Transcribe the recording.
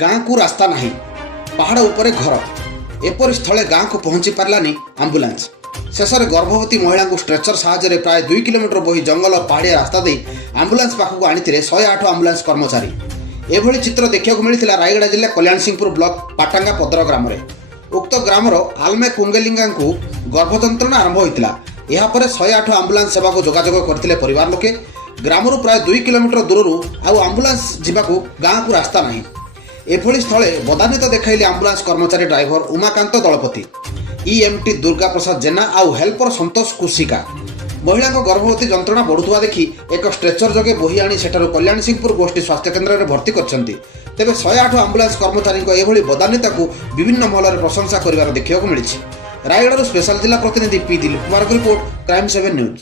गाँ को रास्ता नहीं, पहाड़ उपरे घर, एपरि स्थले गाँ को पहुंची पार्लानी आंबुलांस। शेष में गर्भवती महिला को स्ट्रेचर साहाय्य प्राय 2 किलोमीटर बोही जंगल पहाड़िया रास्ता दे आंबुलांस पाखक आनी 108 आंबुलांस कर्मचारी। एभली चित्र देखा मिलता रायगड़ा जिला कल्याण सिंहपुर ब्लॉक पाटांगा पदर ग्राम। उक्त ग्रामर आलमे कुंगेलिंगा को गर्भजंत्रणा आरंभ होता। यापर 108 आंबुलांस सेवा को जोगाजोग करते परिवार लोके। ग्रामरू प्राय 2 किलोमीटर दूर आउ आंबुलांस जावाक गाँ को रास्ता नहीं। एभली स्थले बदान्वित देखाइले आंबुलांस कर्मचारी ड्राइवर उमाकांत दलपति, ईएमटी दुर्गा प्रसाद जेना आउ हेल्पर संतोष कुशिका। महिला गर्भवती जंत्रणा बढ़ुवा देखि एक स्ट्रेचर जगे बोही आनी सेठारु कल्याण सिंहपुर गोष्ठी स्वास्थ्य केन्द्र में भर्ती करछन्ति। तेबे 108 आंबुलांस कर्मचारी एभली बदान्विता को विभिन्न महल में प्रशंसा करिवार देखिବାକୁ मिलिछि। रायगढ़ स्पेशल जिला प्रतिनिधि P Dilip Kumar report, crime 7 news.